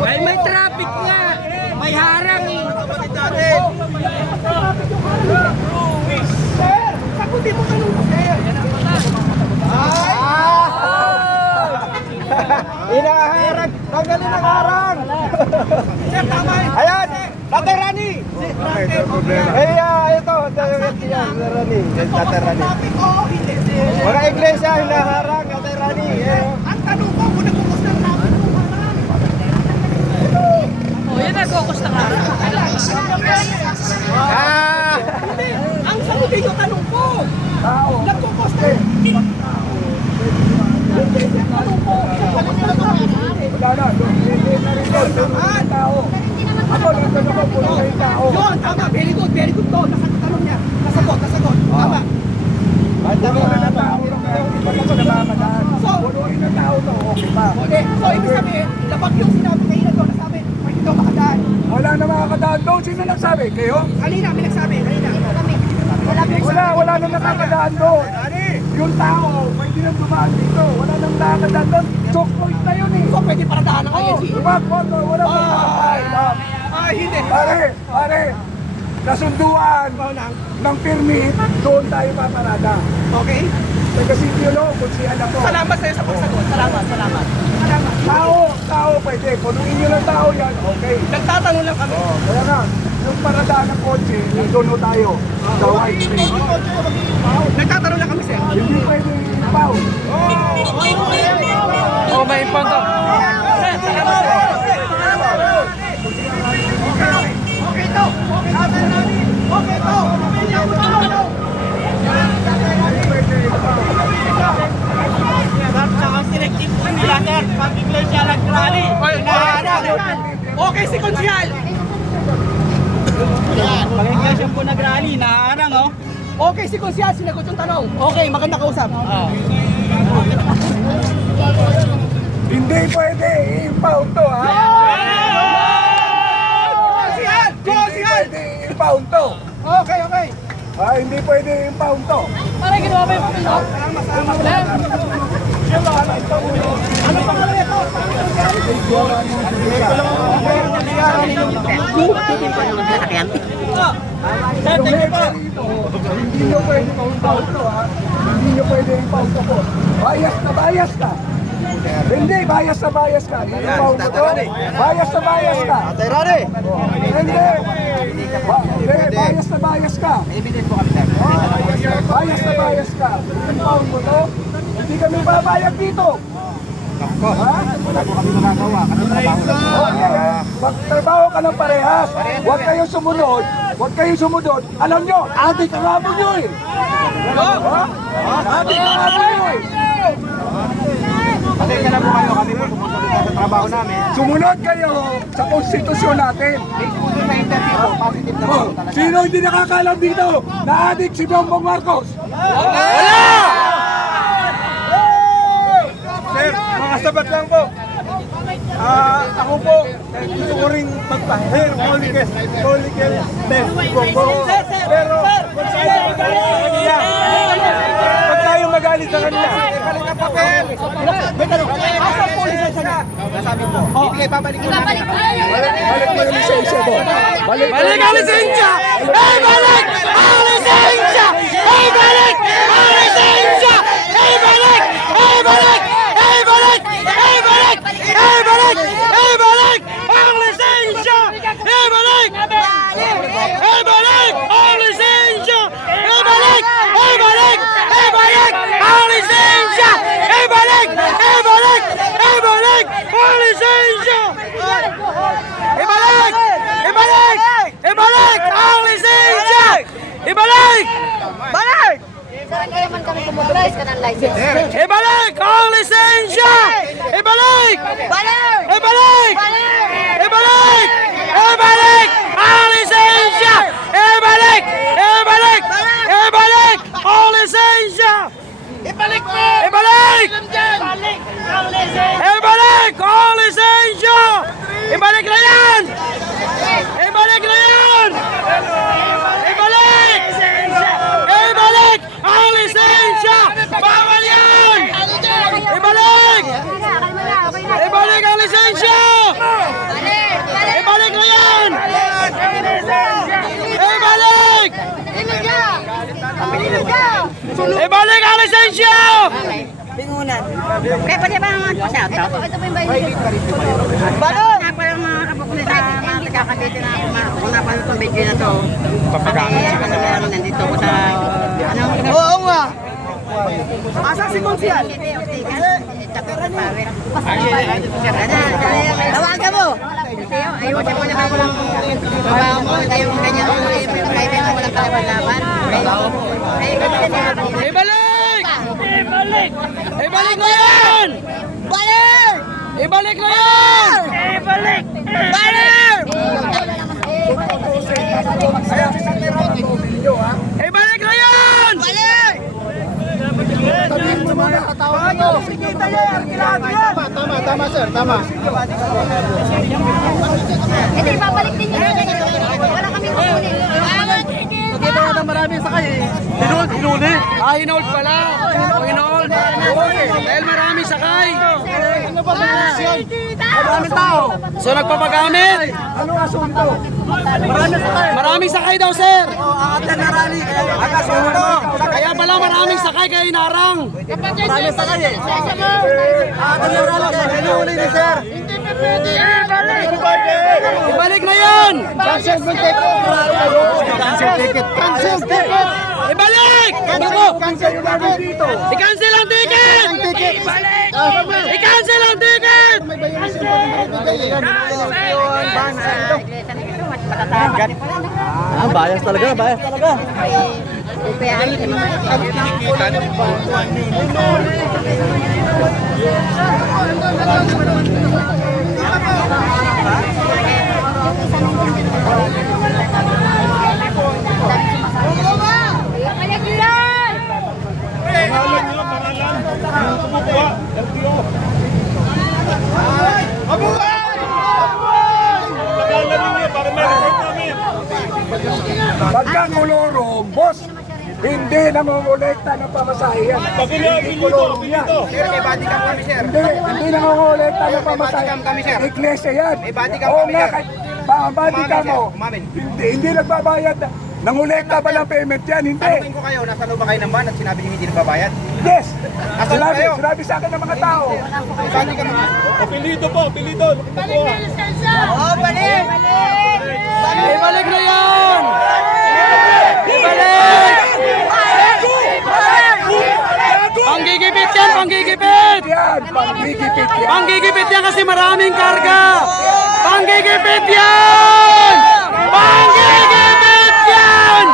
Ay, may traffic nga. May harang. Sir, sagutin mo tanong mo, sir. Inaharang. Tanggalin ang harang. Sir, tama yun. Ayan. Tatay Rani. Ito. Tatay Rani. Mga iglesia, hinaharang. Tatay Rani. Ang tanong ko, kung nagkukos ng harang. Yan nagkukos ng harang. Ang sagutin yung tanong ko. Nagkukos ng yun, tama, very good to. Nasagot niya. Nasagot. Tama. Okay, so ibig sabihin, labag yung sinabi kayo na doon, nasabi, may dito makadaan. Wala na makakadaan doon. Sino nagsabi? Kayo? Kanina, may nagsabi, Wala na nakakadaan doon. Yung tao, may hindi nang dumaan dito. Wala nang nakakadaan doon. Choke point na yun eh. So pwede para daan ng INC? Wala nang nakakadaan. Hindi. Pare, kasunduan ng permit, doon tayo paparada. Okay? Kasi yun o, kung siya na po. Salamat sa'yo sa pagsagot. Salamat. Tao, pwede. Kung inyo ng tao yan, okay. Nagtatanong lang kami. Kaya nga, yung paradaan ng kotse, doon tayo. Sa white street. Nagtatanong lang kami, sir. Hindi pwede ipaw. Oh, may impang to. Okay to. Okay si Konsyal. Pag-iglesia po nag-rally, naharang oh. Okay si Konsyal, sinagot yung tanong. Okay, maganda kausap. Hindi pwede i-impound to, ha? Konsyal! Hindi pwede i-impound to. Okay. Hindi pwede i-impound to. Parang ginawa ba yung kapilok? Ano pangalan ito? Hindi nyo pwede i-impound to, ha? Hindi nyo pwede i-impound to po. Bias ka. Hindi, bias ka. I-impound mo to. Bias ka. Tatay Rani! Hindi, bias ka. Evident po kami, sir. Bias ka. I-impound mo to. Hindi kami babayag dito. Wala po kami magagawa. Kami trabaho lang. Okay, magtrabaho ka ng parehas. Huwag kayong sumunod. Alam nyo, adik ang amo nyo eh. Adik ang amo nyo eh. Patay ka na po kayo. Kami po sumunod sa trabaho namin. Sumunod kayo sa konstitusyon natin. May na interview po. Positive na po talaga. Sino hindi nakakalam dito na adik si Bongbong Marcos? Sir, mga sabat lang po. Ako po, gusto ko rin magpa-hair follicle test. Pero, pag tayo magalit sa kanila, balik ang papel. Asa po lisensya na? Nasabi po. Hindi kayo babalik mo namin. Balik mo yung lisensya mo. Balik ang lisensya! Balik ang lisensya! Balik ang lisensya! Balik! Balik! Ang lisensya! Ibalik! Ang lisensya! Ibalik! Ang lisensya! Ibalik! Ang lisensya! Ibalik! Ang lisensya! Ibalik! Balik! Hindi naman kami kumutulis ka ng license. Ibalik ang lisensya! Ibalik! Ibalik! Ang lisensya! Ibalik ang lisensya! Ibalik ang lisensya! Ibalik na yan! Ibalik ang lisensya! Ibalik ang lisensya! Kaya pwede ba naman pa-shoutout? Ito po yung violation. Nga pala mga kabukli sa mga taga-Cavite na kung napanood itong video na to. Papagalan. Ano na lang nandito ko sa... Oo nga! Asa si Consial? Tawagan mo! Ayun, siya po na ako ng babaw mo. Ayun, ganyan mo. Kahit na walang kalaban-laban. Ibalik! Ibalik mo yan! Balik! Ibalik mo yan! Balik! Balik! Ibalik mo yan! Balik! Hindi, babalik din yun. Wala kaming kukunin. Hinold pala. Hinold. Dahil marami sakay. Maraming tao. So nagpapagamit. Ano asunto? Maraming sakay daw, sir. Aakyat na rally. Ang asunto. Kaya pala maraming sakay kayo inarang. Maraming sakay eh. Aakyat na rally. Hinuhuli ni sir. Ibalik na yan! Cancel ticket. Cancel ticket. Cancel ticket. Ibalik! Cancel yung namin dito. I-cancel ang ticket! I-cancel ang ticket! Bias talaga, bias talaga. Upayahan yun naman. Balik yan! Pagka kolorong, boss, hindi nangongolekta ng pamasahe yan. Hindi kolorong yan. Hindi nangongolekta ng pamasahe. Iglesia yan. Oo nga, kahit body cam mo. Hindi nagbabayad. Nangolekta ba ng payment yan? Hindi. Tanungin ko kayo, nasa loob ba kayo ng van at sinabi niyo hindi nagbabayad? Yes. Asan kayo? Sinabi sa akin ng mga tao. Saan ka naman? Apelido po, apelido. Ibalik na yan! Ibalik! Panggigipit yan, panggigipit! Yan, panggigipit yan. Panggigipit yan kasi maraming karga! Panggigipit yan! Panggigipit yan!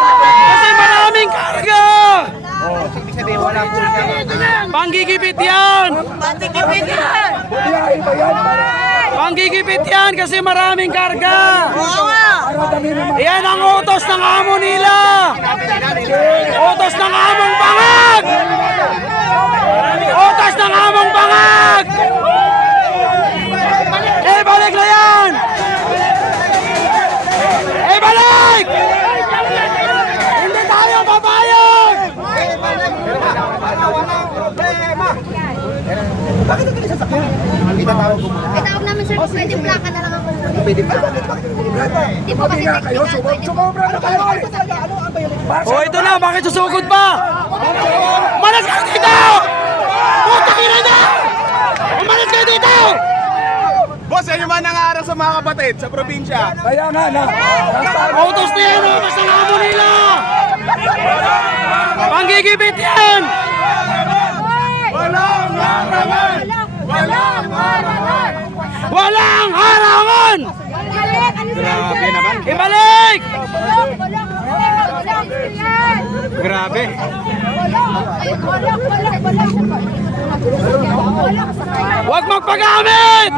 Kasi maraming karga! Ibig sabihin, wala po siya. Panggigipit yan! Bumiyahe ba yan? Panggigipit yan kasi maraming karga! Para dali naman. Yan ang utos ng amo nila! Utos ng among bangag! Utos ng among bangag! Ibalik na yan! Ibalik! Hindi tayo papayag! Itatawag ko muna. Itawag namin sir, kung pwede plaka na lang ako. Pwede ba? Hindi po kasi Sabi nga kayo, sumobra na kayo eh. Oh, ito na, bakit susugod pa? Umalis kayo dito! Putang ina na! Umalis kayo dito! Boss, yan yung mga nangaarap sa mga kapatid sa probinsya. Kaya nga na. Utos na yan, utos ng amo nila! Panggigipit yan! Walang harangan! Walang harangan! Walang harangan! Balik! Ano Grabe naman. Ibalik! Grabe. Huwag magpagamit!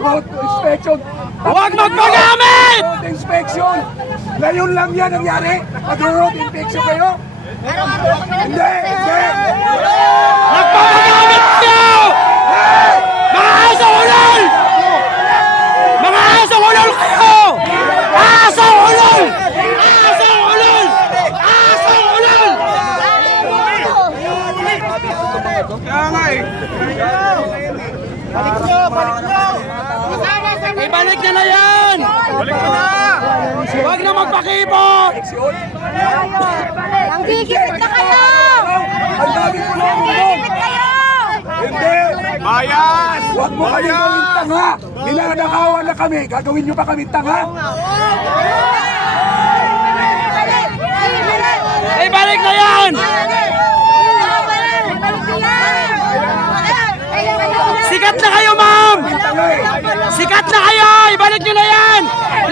Road inspection. Huwag magpagamit! Road inspection. Ngayon lang yan nangyari. Mag-road inspection kayo. Hindi, hindi. Nagpapagamit kayo! Mga asong ulol! Mga asong ulol kayo! Asong ulol! Asong ulol! Asong ulol! Kaya nga eh. Ibalik na yan! Balik mo na! Huwag na magpakipot! Ang gigipit na kayo! Bias! Huwag mo kami gawin tanga! Ninanakawan na kami, gagawin nyo pa kami tanga? Ibalik na yan! Sikat na kayo, ma'am! Tanga eh! Sikat na kayo! Ibalik nyo na yan!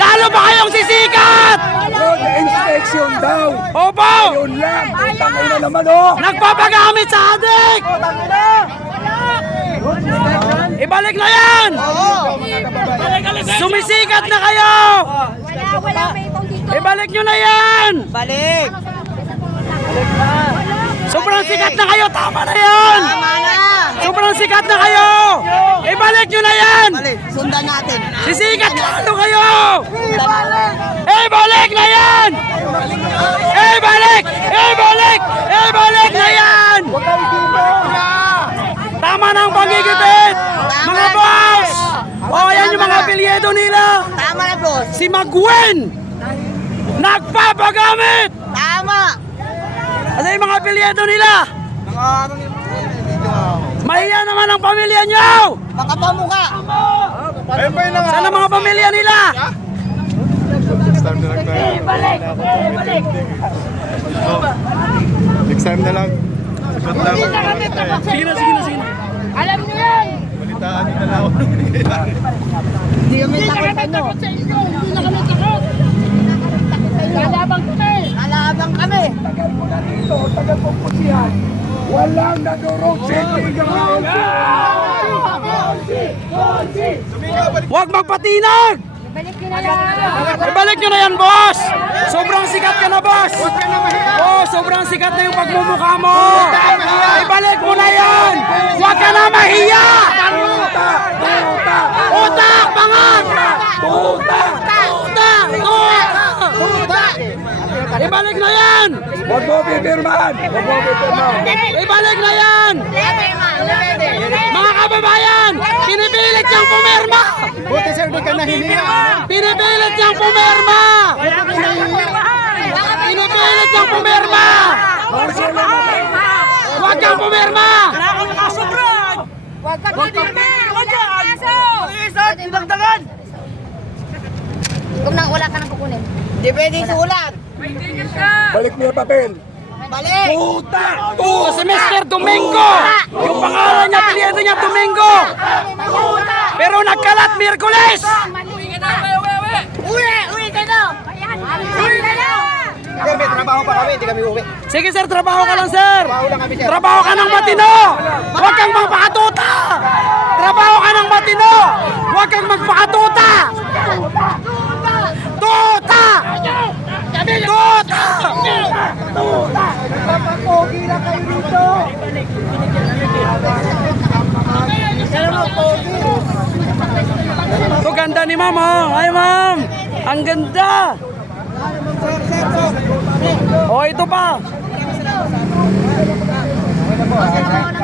Lalo ba kayong sisikat? Road inspection daw! Opo! Yun lang! Tangay na naman oh! Nagpapagamit sa adik! Ibalik na yan! Sumisikat na kayo! Wala may itong dito. Ibalik nyo na yan! Balik! Sobrang sikat na kayo! Tama na yan! Tama na! Sobrang sikat na kayo! Ibalik nyo na yan! Balik! Sundan natin! Sisikat lalo kayo! Sundan natin! Ibalik na yan! Ibalik! Ibalik! Ibalik na yan! Tama na ang pagigipit! Mga boss! O, yan yung mga apelyedo nila! Tama na, boss! Si Magwen! Nagpapagamit! Tama! Ano yung mga apelyedo nila? Mahiya naman ang pamilya nyo! Baka pa mukha! Ayun pa yun lang. Saan ang mga pamilya nila? Next time na lang. Sige na, sige na, sige na. Alam niyo yan! Balitaan nyo na lang. Hindi kami takot sa inyo! Hindi na kami takot! Lalabang kami! Lalabang kami! Tagal mo na dito, tagal mo po siya. Walang nadurog sa illegal. Huwag magpatinag! Balik niyo na yan! Ibalik nyo na yan, boss! Sobrang sikat ka na, boss! Oh, sobrang sikat na yung pagmumukha mo! Ibalik mo na yan! Huwag ka na mahiya! Utak! Pangat! Utak! Ibalik na yan! Huwag mo pipirmahan! Huwag mo pipirmahan! Ibalik na yan! Mga kababayan! Pinipilit niyang pumirma! Buti sir, di ka nahihiya. Pinipilit niyang pumirma! Pinipilit niyang pumirma! Huwag kang pumirma! Huwag ka pumirma! Huwag ka kaso! Kung nang wala ka nang kukunin. Hindi pwede sulat! Balik mo yung papel! Balik! Si Mr. Domingo! Yung pangalan niya, pinito niya Domingo! Pero nagkalat Miyerkules! Uwi ka na! Uwi ka na! Sir, may trabaho pa kami, hindi kami uwi. Sige sir, trabaho ka lang sir! Trabaho lang kami, sir. Trabaho ka ng matino! Huwag kang magpakatuta! Trabaho ka ng matino! Huwag kang magpakatuta! Tuta! Tuta! Pogi lang kayo dito! Ito ganda ni ma'am oh! Ay ma'am! Ang ganda! Oh, ito pa!